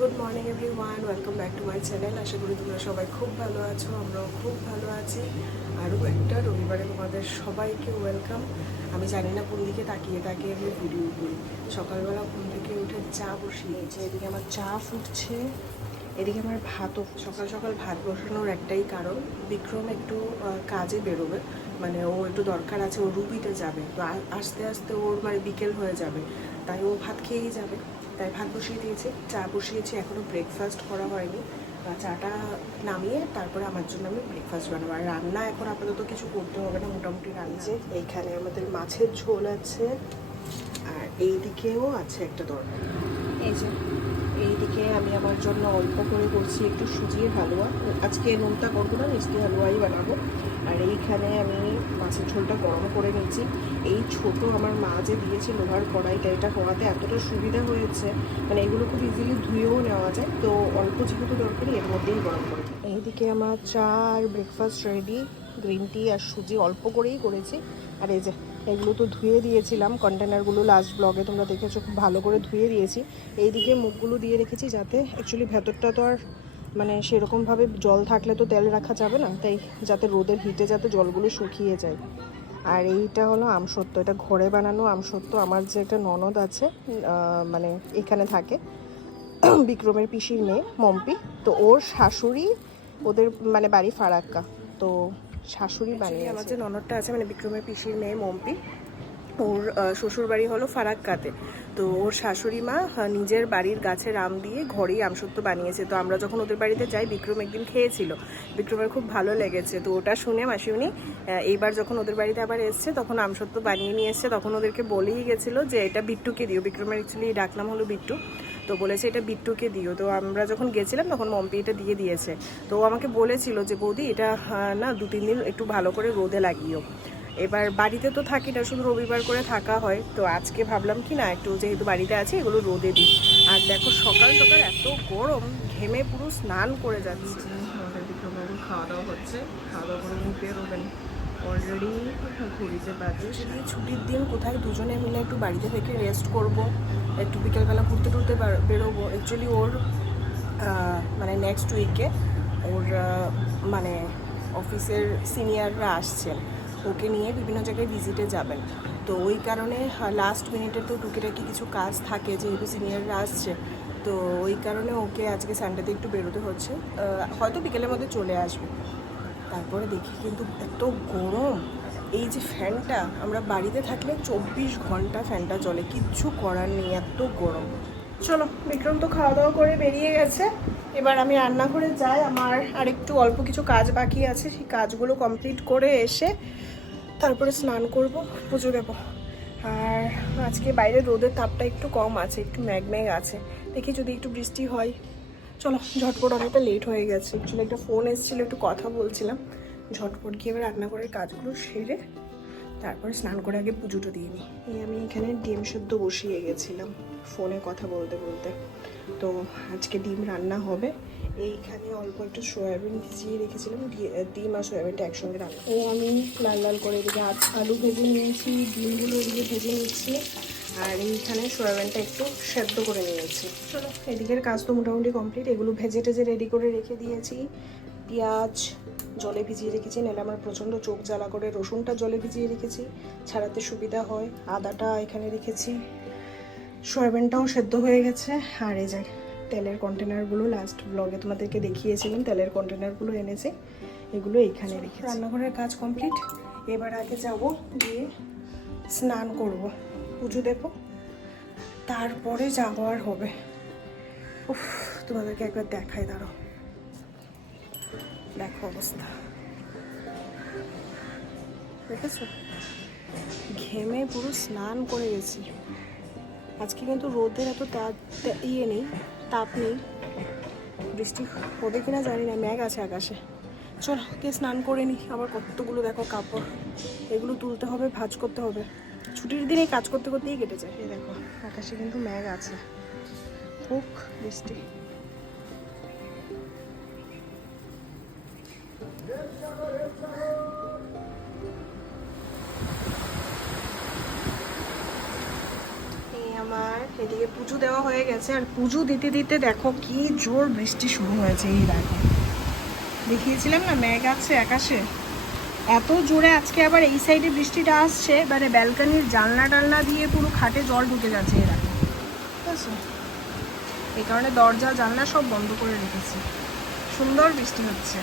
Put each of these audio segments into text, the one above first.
Good morning everyone, welcome back to my channel. আশা করি তোমরা সবাই খুব ভালো আছো, আমরাও খুব ভালো আছি। আরও একটা রবিবারে তোমাদের সবাইকে ওয়েলকাম। আমি জানি না কোন দিকে তাকিয়ে তাকিয়ে আমি ভিডিও করি। সকালবেলা ঘুম থেকে উঠে চা বসিয়েছি, এদিকে আমার চা ফুটছে, এদিকে আমার ভাতও। সকাল সকাল ভাত বসানোর একটাই কারণ, বিক্রম একটু কাজে বেরোবে, মানে ও একটু দরকার আছে, ও রুবিতে যাবে, তো আস্তে আস্তে ওর মানে বিকেল হয়ে যাবে, তাই ও ভাত খেয়েই যাবে। তাই ভাত বসিয়ে দিয়েছি, চা বসিয়েছি, এখনও ব্রেকফাস্ট করা হয়নি। চাটা নামিয়ে তারপরে আমার জন্য আমি ব্রেকফাস্ট বানাবো। আর রান্না এখন আপাতত কিছু করতে হবে না, মোটামুটি রান্না। এইখানে আমাদের মাছের ঝোল আছে, আর এইদিকেও আছে একটা তরকারি। এই যে এইদিকে আমি আমার জন্য অল্প করে করছি একটু সুজির হালুয়া। আজকে নোনতা করবো না, মিষ্টি হালুয়াই বানাবো। আর এইখানে আমি মাছের ঝোলটা গরম করে নিচ্ছি। এই ছোট আমার মা যে দিয়েছে লোহার কড়াইটা, এটা হওয়াতে এতটা সুবিধা হয়েছে, মানে এগুলো খুব ইজিলি ধুয়েও নেওয়া যায়। তো অল্প যেহেতু দরকারি এর মধ্যেই গরম করে। এইদিকে আমার চা আর ব্রেকফাস্ট রেডি, গ্রিন টি আর সুজি অল্প করেই করেছি। আর এই যে এগুলো তো ধুয়ে দিয়েছিলাম, কন্টেনারগুলো লাস্ট ব্লগে তোমরা দেখেছো, খুব ভালো করে ধুয়ে দিয়েছি। এইদিকে মুখগুলো দিয়ে রেখেছি, যাতে অ্যাকচুয়ালি ভেতরটা তো আর মানে সেরকমভাবে জল থাকলে তো তেল রাখা যাবে না, তাই যাতে রোদের হিটে যাতে জলগুলো শুকিয়ে যায়। আর এইটা হলো আমসত্ত্ব, এটা ঘরে বানানো আমসত্ত্ব। আমার যে একটা ননদ আছে, মানে এখানে থাকে, বিক্রমের পিসির মেয়ে মম্পি, তো ওর শাশুড়ি, ওদের মানে বাড়ি ফারাক্কা, তো শাশুড়ি বানিয়ে। আমার যে ননদটা আছে মানে বিক্রমের পিসির মেয়ে মম্পি, ওর শ্বশুর বাড়ি হলো ফারাক্কাতে। তো ওর শাশুড়ি মা নিজের বাড়ির গাছের আম দিয়ে ঘরেই আমসত্ত্ব বানিয়েছে। তো আমরা যখন ওদের বাড়িতে যাই, বিক্রম একদিন খেয়েছিল, বিক্রমের খুব ভালো লেগেছে। তো ওটা শুনে মাসিউনি এইবার যখন ওদের বাড়িতে আবার এসছে, তখন আমসত্ত্ব বানিয়ে নিয়ে এসছে। তখন ওদেরকে বলেই গেছিলো যে এটা বিট্টুকে দিও, বিক্রমের অ্যাকচুয়ালি ডাকনাম হলো বিট্টু, তো বলেছে এটা বিট্টুকে দিও। তো আমরা যখন গেছিলাম তখন মম্পি এটা দিয়ে দিয়েছে। তো ও আমাকে বলেছিল যে বৌদি এটা না 2-3 দিন একটু ভালো করে রোদে লাগিও। এবার বাড়িতে তো থাকি না, শুধু রবিবার করে থাকা হয়, তো আজকে ভাবলাম কি না একটু যেহেতু বাড়িতে আছি এগুলো রোদে দিই। আর দেখো সকাল সকাল এত গরম, ঘেমে পুরো স্নান করে যাচ্ছে। আমাদের বিক্রমবাবুর খাওয়া দাওয়া হচ্ছে, খাওয়া দাওয়া করে উনি বেরোবেন অলরেডি, ঘুরিতে বাজে। ছুটির দিন কোথায় দুজনে মিলে একটু বাড়িতে থেকে রেস্ট করব, একটু বিকেলবেলা ঘুরতে টুরতে বেরোবো। অ্যাকচুয়ালি ওর মানে নেক্সট উইকে ওর মানে অফিসের সিনিয়ররা আসছেন, ওকে নিয়ে বিভিন্ন জায়গায় ভিজিটে যাবেন। তো ওই কারণে লাস্ট মিনিটে তো টুকিটাকি কিছু কাজ থাকে, যেহেতু সিনিয়ররা আসছে, তো ওই কারণে ওকে আজকে সানডেতে একটু বেরোতে হচ্ছে। হয়তো বিকেলের মধ্যে চলে আসবে। তারপরে দেখি কিন্তু এত গরম, এই যে ফ্যানটা, আমরা বাড়িতে থাকলে 24 ঘন্টা ফ্যানটা চলে, কিচ্ছু করার নেই, এত গরম। চলো, বিক্রম তো খাওয়া দাওয়া করে বেরিয়ে গেছে, এবার আমি রান্নাঘরে যাই। আমার আর একটু অল্প কিছু কাজ বাকি আছে, সেই কাজগুলো কমপ্লিট করে এসে তারপরে স্নান করব, পুজো দেবো। আর আজকে বাইরে রোদের তাপটা একটু কম আছে, একটু ম্যাগ আছে, দেখি যদি একটু বৃষ্টি হয়। চলো ঝটপট, অনেকটা লেট হয়ে গেছে, অ্যাকচুয়ালি একটা ফোন এসেছিলো, একটু কথা বলছিলাম। ঝটপট গিয়ে এবার রান্নাঘরের কাজগুলো সেরে তারপরে স্নান করে আগে পুজোটা দিয়ে নিই। আমি এখানে ডিম সেদ্ধ বসিয়ে গেছিলাম ফোনে কথা বলতে বলতে। তো আজকে ডিম রান্না হবে। এইখানে অল্প একটু সয়াবিন ভিজিয়ে রেখেছিলাম, ডিম আর সয়াবিনটা একসঙ্গে রান্না। আমি লাল লাল করে এদিকে আলু ভেজে নিয়েছি, ডিমগুলো এদিকে ভেজে নিচ্ছি, আর এইখানে সয়াবিনটা একটু সেদ্ধ করে নিয়েছি। চলো, এদিকের কাজ তো মোটামুটি কমপ্লিট। এগুলো ভেজে টেজে রেডি করে রেখে দিয়েছি। পেঁয়াজ জলে ভিজিয়ে রেখেছি, নাহলে আমার প্রচণ্ড চোখ জ্বালা করে। রসুনটা জলে ভিজিয়ে রেখেছি, ছাড়াতে সুবিধা হয়। আদাটা এখানে রেখেছি, সয়াবিনটাও সেদ্ধ হয়ে গেছে। আর এই যে তেলের কন্টেনারগুলো লাস্ট ব্লগে তোমাদেরকে দেখিয়েছিলাম, তেলের কন্টেনারগুলো এনেছি, এগুলো এইখানে রেখেছি। রান্নাঘরের কাজ কমপ্লিট। এবার আগে যাব, গিয়ে স্নান করব, পুজো দেবো, তারপরে যাওয়ার হবে। উফ, তোমাদেরকে একবার দেখাই, দাঁড়াও, দেখো অবস্থা, দেখেছো? ঘেমে পুরো স্নান করে গেছি। আজকে কিন্তু রোদের এত নেই, তাপ নেই। বৃষ্টি হবে কিনা জানি না, ম্যাঘ আছে আকাশে। চলো গিয়ে স্নান করে নিই। আবার কতগুলো দেখো কাপড়, এগুলো তুলতে হবে, ভাঁজ করতে হবে। ছুটির দিনে কাজ করতে করতেই কেটে যায়। এই দেখো আকাশে কিন্তু ম্যাঘ আছে, হোক বৃষ্টি। আমার এদিকে পুজো দেওয়া হয়ে গেছে, আর পুজো দিতে দিতে দেখো কি জোর বৃষ্টি শুরু হয়েছে। এই দেখো, দেখিয়েছিলাম না মেঘ আছে আকাশে, এত জোরে আজকে আবার এই সাইডে বৃষ্টিটা আসছে, এবারে ব্যালকনির জানলা টালনা দিয়ে পুরো খাটে জল ঢুকে যাচ্ছে। এই দেখো, ঠিক আছে, এই কারণে দরজা জানলা সব বন্ধ করে রেখেছি। সুন্দর বৃষ্টি হচ্ছে।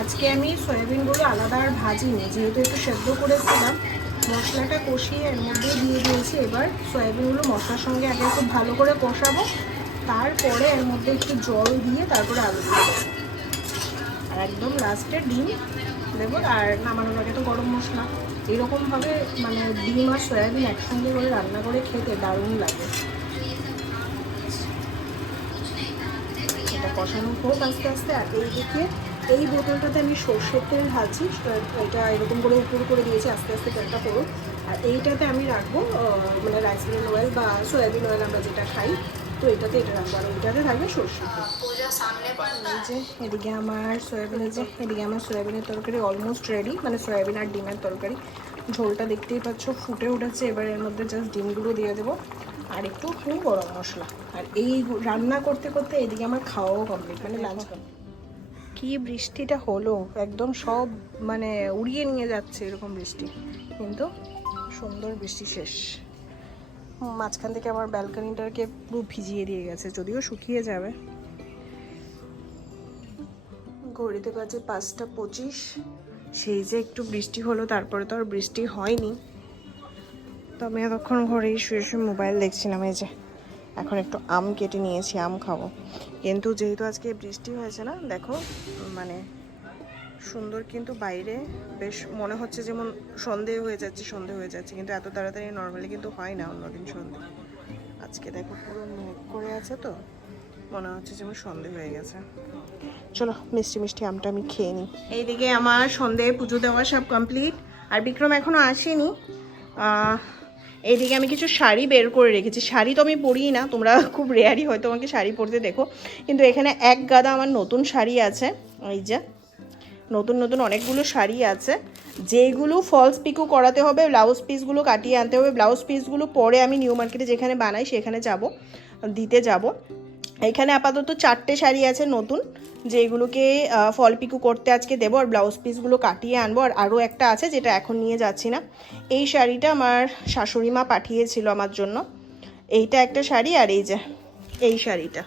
আজকে আমি সয়াবিনগুলো আলাদা আর ভাজিনি, যেহেতু একটু সেদ্ধ করেছিলাম, মশলাটা কষিয়ে এর মধ্যে দিয়ে দিয়েছি। এবার সয়াবিনগুলো মশলার সঙ্গে আগে খুব ভালো করে কষাবো, তারপরে এর মধ্যে একটু জল দিয়ে তারপরে আলু দিয়ে দেবো, আর একদম লাস্টে ডিম দেবো। আর নামানোর আগে তো গরম মশলা। এরকমভাবে মানে ডিম আর সয়াবিন একসঙ্গে করে রান্না করে খেতে দারুণ লাগে। এটা কষানো হোক আস্তে আস্তে। আর এইদিকে এই বোতলটাতে আমি সর্ষের তেল ঢালছি, এটা এরকম করে উপর করে দিয়েছি, আস্তে আস্তে তেলটা করুন। আর এইটাতে আমি রাখবো মানে রাইস ব্রেন অয়েল বা সয়াবিন অয়েল আমরা যেটা খাই, তো এটাতে এটা রাখবো। আর এইটাতে থাকবে সর্ষের তেল। এই যে এদিকে আমার সয়াবিনের তরকারি অলমোস্ট রেডি, মানে সয়াবিন আর ডিমের তরকারি। ঝোলটা দেখতেই পাচ্ছ ফুটে উঠেছে। এবার এর মধ্যে জাস্ট ডিমগুলো দিয়ে দেবো আর একটু গরম মশলা। আর এই রান্না করতে করতে এদিকে আমার খাওয়াও কমপ্লিট, মানে লাঞ্চ কমপ্লিট। কি বৃষ্টিটা হলো, একদম সব মানে উড়িয়ে নিয়ে যাচ্ছে এরকম বৃষ্টি, কিন্তু সুন্দর বৃষ্টি শেষ। মাঝখান থেকে আমার ব্যালকনিটাকে পুরো ভিজিয়ে দিয়ে গেছে, যদিও শুকিয়ে যাবে। ঘড়িতে বাজে 5:25। সেই যে একটু বৃষ্টি হলো, তারপরে তো আর বৃষ্টি হয়নি। তো আমি এতক্ষণ ঘরেই শুয়ে শুয়ে মোবাইল দেখছিলাম। এই যে এখন একটু আম কেটে নিয়েছি, আম খাবো। কিন্তু যেহেতু আজকে বৃষ্টি হয়েছে না, দেখো মানে সুন্দর, কিন্তু বাইরে বেশ মনে হচ্ছে যেমন সন্ধে হয়ে যাচ্ছে, কিন্তু এত তাড়াতাড়ি নর্মালি কিন্তু হয় না অন্যদিন সন্ধে। আজকে দেখো পুরো মেঘ করে আছে, তো মনে হচ্ছে যেমন সন্ধে হয়ে গেছে। চলো মিষ্টি মিষ্টি আমটা আমি খেয়ে নিই। এইদিকে আমার সন্ধে পুজো দেওয়া সব কমপ্লিট, আর বিক্রম এখনও আসেনি। এইদিকে আমি কিছু শাড়ি বের করে রেখেছি। শাড়ি তো আমি পরিই না, তোমরা খুব রেয়ারই হয়তো আমাকে শাড়ি পরতে দেখো, কিন্তু এখানে এক গাদা আমার নতুন শাড়ি আছে। এই যে নতুন অনেকগুলো শাড়ি আছে, যেগুলো ফলস পিকো করাতে হবে, ব্লাউজ পিসগুলো কাটিয়ে আনতে হবে। ব্লাউজ পিসগুলো পরে আমি নিউ মার্কেটে যেখানে বানাই সেখানে দিতে যাব। এখানে আপাতত 4টে শাড়ি আছে নতুন, যেগুলোকে ফল পিকো করতে আজকে দেবো, আর ব্লাউজ পিসগুলো কাটিয়ে আনবো। আর আরও একটা আছে যেটা এখন নিয়ে যাচ্ছি না। এই শাড়িটা আমার শাশুড়ি মা পাঠিয়েছিল আমার জন্য, এইটা একটা শাড়ি। আর এই যে এই শাড়িটা,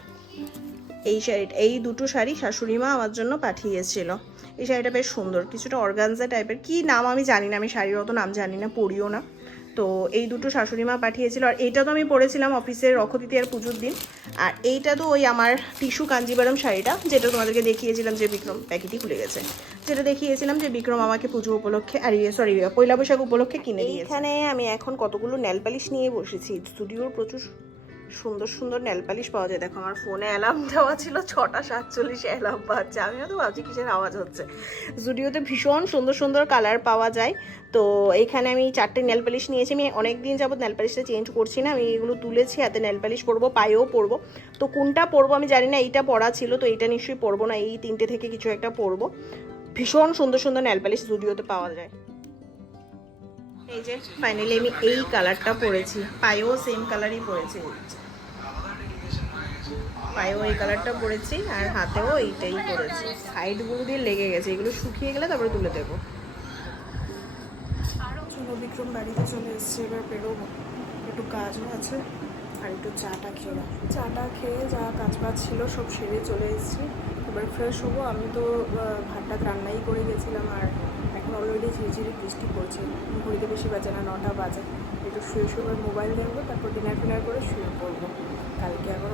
এই দুটো শাড়ি শাশুড়ি মা আমার জন্য পাঠিয়েছিল। এই শাড়িটা বেশ সুন্দর, কিছুটা অর্গানজা টাইপের, কি নাম আমি জানি না, আমি শাড়ির অত নাম জানি না, পরিও না। তো এই দুটো শাশুড়ি মা পাঠিয়েছিল। আর এইটা তো আমি পরেছিলাম অফিসের রক্ষতিথি আর পুজোর দিন। আর এইটা তো ওই আমার টিস্যু কাঞ্জিবারম শাড়িটা, যেটা তোমাদেরকে দেখিয়েছিলাম যে বিক্রম, প্যাকেটই খুলে গেছে, যেটা দেখিয়েছিলাম যে বিক্রম আমাকে পুজো উপলক্ষে, আর পয়লা বৈশাখ উপলক্ষে কিনে দিয়েছে। এখানে আমি এখন কতগুলো নেল পালিশ নিয়ে বসেছি। স্টুডিওর প্রচুর সুন্দর নেল পালিশ পাওয়া যায়। দেখো আমার ফোনে অ্যালার্ম দেওয়া ছিল 6:47 অ্যালার্ম বাজছে, আমিও তো ভাবছি কিসের আওয়াজ হচ্ছে। জুডিওতে ভীষণ সুন্দর কালার পাওয়া যায়। তো এইখানে আমি 4টে নেল পালিশ নিয়েছি। আমি অনেক দিন যাবত নেল পালিশটা চেঞ্জ করছি না, আমি এগুলো তুলেছি, হাতে নেল পালিশ পরবো, পায়েও পরবো। তো কোনটা পরবো আমি জানি না, এইটা পরা ছিল, তো এইটা নিশ্চয়ই পরবো না, এই 3টে থেকে কিছু একটা পরবো। ভীষণ সুন্দর নেল পালিশ জুডিওতে পাওয়া যায়। এই যে ফাইনালি আমি এই কালারটা পরেছি, পায়েও সেম কালারই পরেছি, পায়েও এই কালারটা পরেছি আর হাতেও এইটাই পরেছি। সাইডগুলো দিয়ে লেগে গেছে, এগুলো শুকিয়ে গেলে তারপরে তুলে দেবো। চলো বিক্রম বাড়িতে চলে এসছে, এবার বেরোবো, একটু কাজও আছে আর একটু চাটা খেয়ে, চাটা খেয়ে যা কাজ বাজ ছিল সব সেরে চলে এসেছি। এবার ফ্রেশ হবো। আমি তো ভাতটা রান্নাই করে গেছিলাম আর এখন অলরেডি ঝিরিঝিরি বৃষ্টি পড়ছে, ঘড়িতে বেশি বাজে না, 9টা বাজে। একটু শুয়ে শুয়ে মোবাইল দেখবো, তারপর ডিনার ফিনার করে শুয়ে পড়বো, কালকে আবার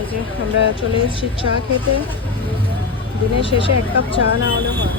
এই যে আমরা চলে এসেছি চা খেতে। দিনের শেষে 1 কাপ চা না হলে হয়।